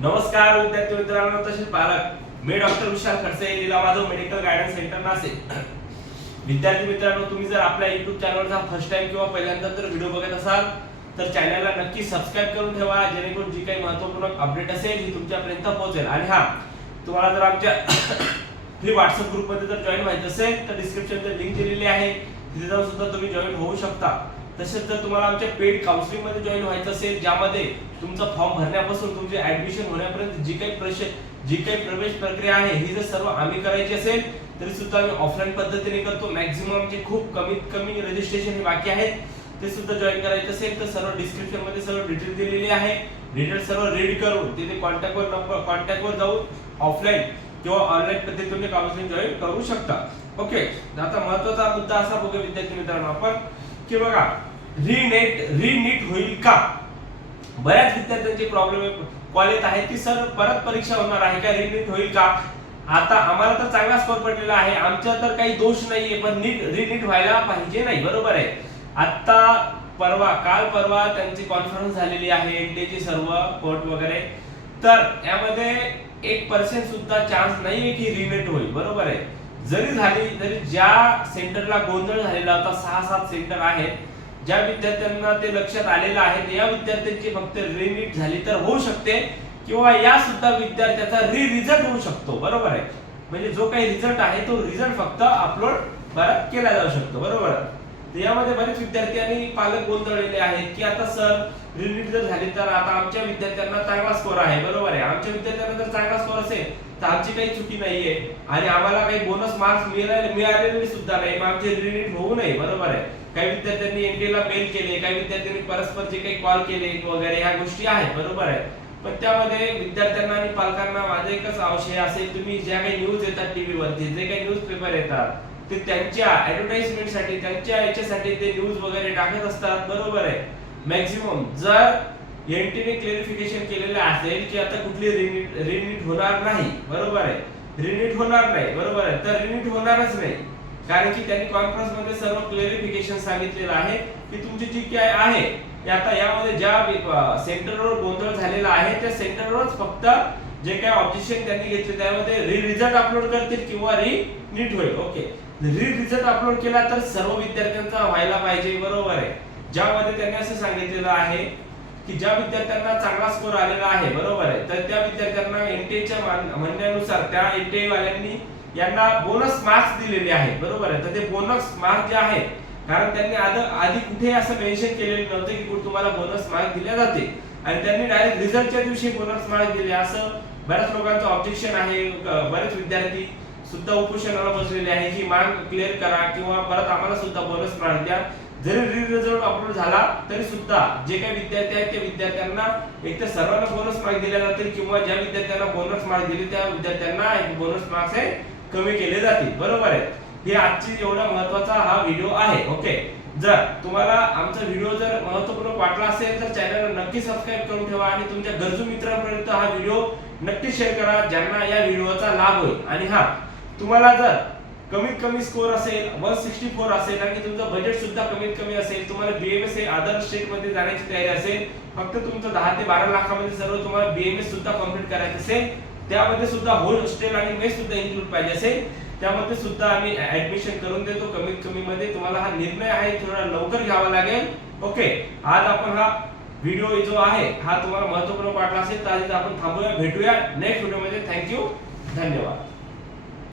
नमस्कार विद्यार्थी मित्रांनो तसेच पालक. मी doctor Vishal Khadse Leela Madhav medical guidance centre Nashik. विद्यार्थी मित्रांनो तुम्ही जर आपल्या युट्यूब चॅनलचा फर्स्ट टाइम किंवा पहिल्यांदा जर व्हिडिओ बघत असाल तर चॅनलला नक्की सबस्क्राईब करून ठेवा जेणेकरून जी काही महत्त्वपूर्ण अपडेट असेल ही तुमच्यापर्यंत पोहोचेल. आणि हा तुम्हाला जर आमच्या फ्री व्हॉट्सअप ग्रुपमध्ये जर जॉईन व्हायचं असेल तर डिस्क्रिप्शन लिंक दिलेली आहे. तिथे जाऊन सुद्धा तुम्ही जॉईन होऊ शकता. तसेच जर तुम्हाला आमच्या पेड काउन्सिलिंगमध्ये जॉईन व्हायचं असेल ज्यामध्ये तुमचा फॉर्म भरण्यापासून तुमचे ऍडमिशन होण्यापर्यंत जी काही प्रश जी काही प्रवेश प्रक्रिया आहे ही जर सर्व आम्ही करायची असेल तरी सुद्धा आम्ही ऑफलाईन पद्धतीने करतो. मॅक्झिमम जे खूप कमीत कमी रजिस्ट्रेशन बाकी आहेत ते सुद्धा जॉईन करायचं असेल तर सर्व डिस्क्रिप्शनमध्ये सर्व डिटेल दिलेली आहे. डिटेल सर्व रीड करून तिथे कॉन्टॅक्टवर नंबर कॉन्टॅक्टवर जाऊन ऑफलाईन किंवा ऑनलाईन पद्धतीने काउन्सिलिंग जॉईन करू शकता. ओके आता महत्त्वाचा मुद्दा असा बघूया विद्यार्थी मित्रांनो आपण. की बघा रीनेट रीनीट होईल का? बऱ्याच विद्यार्थ्यांचे प्रॉब्लेम कॉलेज आहे आहेत की सर परत परीक्षा होणार आहे का? रीनीट होईल का? आता आम्हाला तर चांगला स्कोर पडलेला आहे. आमचा तर काही दोष नाहीये पण नीट रीनीट व्हायला पाहिजे नाही. बरोबर आहे. आता परवा काल परवा त्यांची कॉन्फरन्स झालेली आहे एनटीची सर्व कोर्ट वगैरे. तर यामध्ये एक पर्सेंट सुद्धा चान्स नाहीये की रिनेट होईल. बरोबर आहे. जरी झाली तरी ज्या सेंटरला गोंधळ झालेला होता सहा सात सेंटर आहेत ज्या विद्यार्थ्यांना ते लक्षात आलेलं आहे या विद्यार्थ्यांची फक्त रिनीट झाली तर होऊ शकते किंवा या सुद्धा विद्यार्थ्याचा री रिझल्ट होऊ शकतो. बरोबर आहे? म्हणजे जो काही रिझल्ट आहे तो रिझल्ट फक्त अपलोड केला जाऊ शकतो. बरोबर आहे? यामध्ये बरेच विद्यार्थी आणि पालक गोंधळलेले आहेत की आता सर रिनीट जर झाली तर आता आमच्या विद्यार्थ्यांना चांगला स्कोर आहे. बरोबर आहे. आमच्या विद्यार्थ्यांना जर चांगला स्कोर असेल तर आमची काही चुकी नाहीये. आणि आम्हाला काही बोनस मार्क्स मिळाले मिळालेले सुद्धा नाही. मग आमचे रिनीट होऊ नये. बरोबर आहे. काही विद्यार्थ्यांनी एनटीला मेल केले काही विद्यार्थ्यांनी परस्पर जे काही कॉल केले वगैरे ह्या गोष्टी आहेत. बरोबर आहे. पण त्यामध्ये विद्यार्थ्यांना आणि पालकांना माझा एकच आशय असेल तुम्ही ज्या काही न्यूज येतात टीव्हीवरती जे काही न्यूज पेपर येतात ते त्यांच्या ऍडव्हर्टाइजमेंटसाठी त्यांच्या याच्यासाठी ते न्यूज वगैरे टाकत असतात. बरोबर आहे. मॅक्झिमम जर एनटीने क्लेरिफिकेशन केलेलं असेल की आता कुठली रिनीट रिनीट होणार नाही. बरोबर आहे. रिनीट होणार नाही. बरोबर आहे. तर रिनीट होणारच नाही. कारण की त्यांनी कॉन्फरन्समध्ये सर्व क्लेरिफिकेशन सांगितलेलं आहे की तुमची जी काय आहे ते आता यामध्ये ज्या सेंटरवर गोंधळ झालेला आहे त्या सेंटरवरच फक्त जे काय ऑब्जेक्शन त्यांनी घेतले त्यामध्ये री रिझल्ट अपलोड करतील किंवा री नीट होईल. ओके री रिझल्ट अपलोड केला तर सर्व विद्यार्थ्यांचा व्हायला पाहिजे बरोबर आहे. ज्यामध्ये त्यांनी असं सांगितलेलं आहे की ज्या विद्यार्थ्यांना चांगला स्कोर आलेला आहे बरोबर आहे तर त्या विद्यार्थ्यांना एनटीएच्या म्हणण्यानुसार त्या एनटीए वाल्यांनी यांना बोनस मार्क्स दिलेले आहेत बरोबर आहे. तर ते बोनस मार्क्स जे आहेत कारण त्यांनी आधी आधी कुठे असं मेन्शन केलेलं नव्हतं की कुठे तुम्हाला बोनस मार्क दिले जाते. आणि त्यांनी डायरेक्ट रिझल्टच्या दिवशी बोनस मार्क दिले. असं बऱ्याच लोकांचं ऑब्जेक्शन आहे. बरेच विद्यार्थी सुद्धा उपोषणाला बसलेले आहे की मार्क क्लिअर करा किंवा परत आम्हाला सुद्धा बोनस मार्क द्या. जरी री रिझल्ट अपलोड झाला तरी सुद्धा जे काही विद्यार्थी आहेत त्या विद्यार्थ्यांना एक तर सर्वांना बोनस मार्क दिले जातील किंवा ज्या विद्यार्थ्यांना बोनस मार्क दिले त्या विद्यार्थ्यांना बोनस मार्क्स हे कमी केले जातील. बरोबर आहे? हे आजची एवढा महत्त्वाचा हा व्हिडिओ आहे ओके जर तुम्हाला आमचा व्हिडिओ जर महत्त्वपूर्ण वाटला असेल तर चॅनलला नक्की सबस्क्राईब करून ठेवा आणि तुमच्या गरजू मित्रांपर्यंत हा व्हिडिओ नक्की शेअर करा ज्यांना या व्हिडिओचा लाभ होईल. आणि हा तुम्हाला जर कमीत कमी स्कोर असेल वन सिक्स्टी फोर असेल आणि तुमचं बजेट सुद्धा कमीत कमी असेल तुम्हाला बीएमएस हे अदर स्टेटमध्ये जाण्याची तयारी असेल फक्त तुमचं दहा ते बारा लाखामध्ये सर्व तुम्हाला बीएमएस सुद्धा कंप्लीट करायचं असेल त्यामध्ये सुद्धा होल हॉस्टेल आणि मेस सुद्धा इन्क्लूड पाहिजे असेल. त्यामध्ये सुद्धा आम्ही ऍडमिशन करून देतो. कमीत कमी मध्ये तुम्हाला हा निर्णय आहे थोडा लवकर घ्यावा लागेल. ओके. आज आपण हा व्हिडिओ जो आहे हा तुम्हाला महत्त्वपूर्ण वाटला असेल तर आपण थांबूया भेटूया. नेक्स्ट व्हिडिओमध्ये. थँक्यू धन्यवाद.